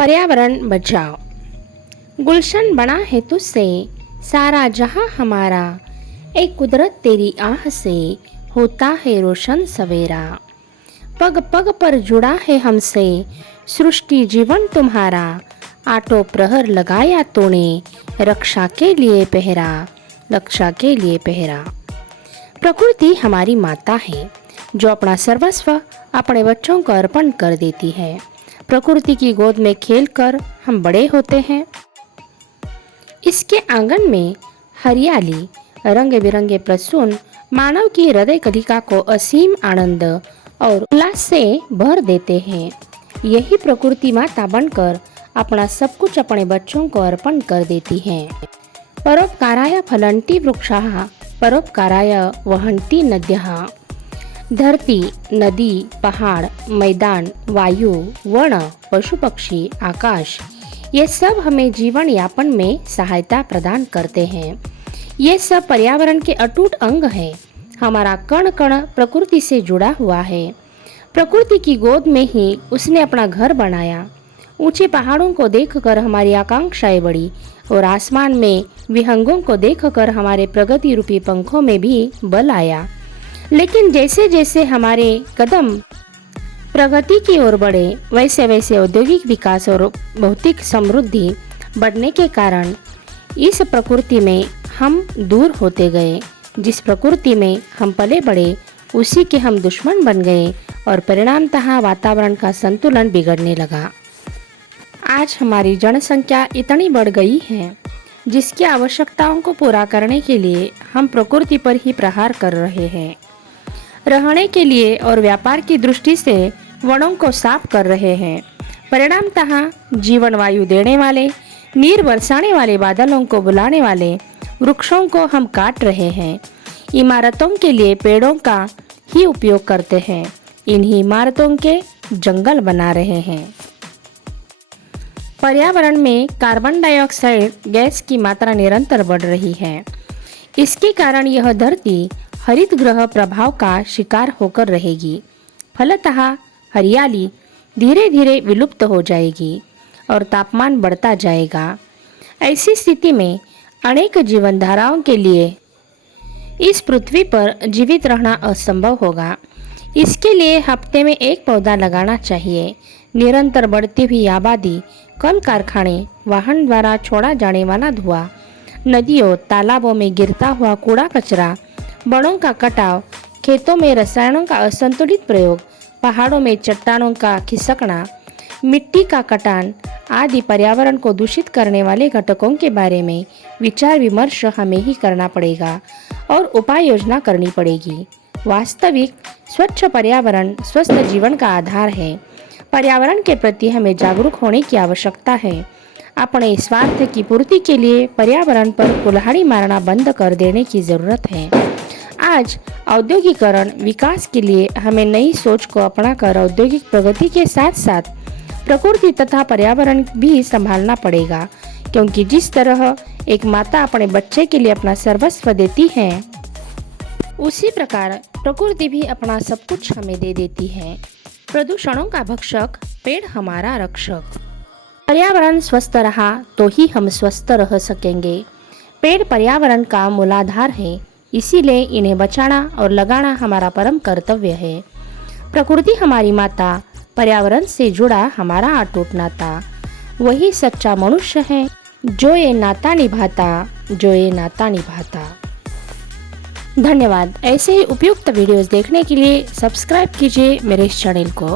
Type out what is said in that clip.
पर्यावरण बचाओ। गुलशन बना है तुझसे सारा जहां हमारा, एक कुदरत तेरी आह से होता है रोशन सवेरा। पग पग पर जुड़ा है हमसे सृष्टि जीवन तुम्हारा, आठों प्रहर लगाया तूने रक्षा के लिए पहरा, रक्षा के लिए पहरा। प्रकृति हमारी माता है जो अपना सर्वस्व अपने बच्चों को अर्पण कर देती है। प्रकृति की गोद में खेलकर हम बड़े होते हैं। इसके आंगन में हरियाली, रंग बिरंगे प्रसून मानव की हृदय कलिका को असीम आनंद और उल्लास से भर देते हैं। यही प्रकृति माता बनकर अपना सब कुछ अपने बच्चों को अर्पण कर देती है। परोपकाराय फलन्ति वृक्षाः, परोपकाराय वहन्ति नद्यः। धरती, नदी, पहाड़, मैदान, वायु, वन, पशु पक्षी, आकाश, ये सब हमें जीवन यापन में सहायता प्रदान करते हैं। ये सब पर्यावरण के अटूट अंग हैं। हमारा कण कण प्रकृति से जुड़ा हुआ है। प्रकृति की गोद में ही उसने अपना घर बनाया। ऊंचे पहाड़ों को देखकर हमारी आकांक्षाएं बढ़ी और आसमान में विहंगों को देखकर हमारे प्रगति रूपी पंखों में भी बल आया। लेकिन जैसे जैसे हमारे कदम प्रगति की ओर बढ़े, वैसे वैसे औद्योगिक विकास और भौतिक समृद्धि बढ़ने के कारण इस प्रकृति में हम दूर होते गए। जिस प्रकृति में हम पले बढ़े उसी के हम दुश्मन बन गए और परिणामतः वातावरण का संतुलन बिगड़ने लगा। आज हमारी जनसंख्या इतनी बढ़ गई है जिसकी आवश्यकताओं को पूरा करने के लिए हम प्रकृति पर ही प्रहार कर रहे हैं। रहने के लिए और व्यापार की दृष्टि से वनों को साफ कर रहे हैं। परिणामतः जीवन वायु देने वाले, नीर बरसाने वाले बादलों को बुलाने वाले वृक्षों को हम काट रहे हैं। इमारतों के लिए पेड़ों का ही उपयोग करते हैं। इन्हीं इमारतों के जंगल बना रहे हैं। पर्यावरण में कार्बन डाइऑक्साइड गैस की मात्रा निरंतर बढ़ रही है। इसके कारण यह धरती हरित ग्रह प्रभाव का शिकार होकर रहेगी। फलतः हरियाली धीरे धीरे विलुप्त हो जाएगी और तापमान बढ़ता जाएगा। ऐसी स्थिति में अनेक जीवन धाराओं के लिए इस पृथ्वी पर जीवित रहना असंभव होगा। इसके लिए हफ्ते में एक पौधा लगाना चाहिए। निरंतर बढ़ती हुई आबादी, कल कारखाने, वाहन द्वारा छोड़ा जाने वाला धुआं, नदियों तालाबों में गिरता हुआ कूड़ा कचरा, वनों का कटाव, खेतों में रसायनों का असंतुलित प्रयोग, पहाड़ों में चट्टानों का खिसकना, मिट्टी का कटान आदि पर्यावरण को दूषित करने वाले घटकों के बारे में विचार विमर्श हमें ही करना पड़ेगा और उपाय योजना करनी पड़ेगी। वास्तविक स्वच्छ पर्यावरण स्वस्थ जीवन का आधार है। पर्यावरण के प्रति हमें जागरूक होने की आवश्यकता है। अपने स्वार्थ की पूर्ति के लिए पर्यावरण पर कुल्हाड़ी मारना बंद कर देने की जरूरत है। आज औद्योगिकरण विकास के लिए हमें नई सोच को अपनाकर औद्योगिक प्रगति के साथ साथ प्रकृति तथा पर्यावरण भी संभालना पड़ेगा, क्योंकि जिस तरह एक माता अपने बच्चे के लिए अपना सर्वस्व देती है, उसी प्रकार प्रकृति भी अपना सब कुछ हमें दे देती है। प्रदूषणों का भक्षक, पेड़ हमारा रक्षक। पर्यावरण स्वस्थ रहा तो ही हम स्वस्थ रह सकेंगे। पेड़ पर्यावरण का मूलाधार है, इसीलिए इन्हें बचाना और लगाना हमारा परम कर्तव्य है। प्रकृति हमारी माता, पर्यावरण से जुड़ा हमारा अटूट नाता। वही सच्चा मनुष्य है जो ये नाता निभाता, जो ये नाता निभाता। धन्यवाद। ऐसे ही उपयुक्त वीडियोस देखने के लिए सब्सक्राइब कीजिए मेरे इस चैनल को।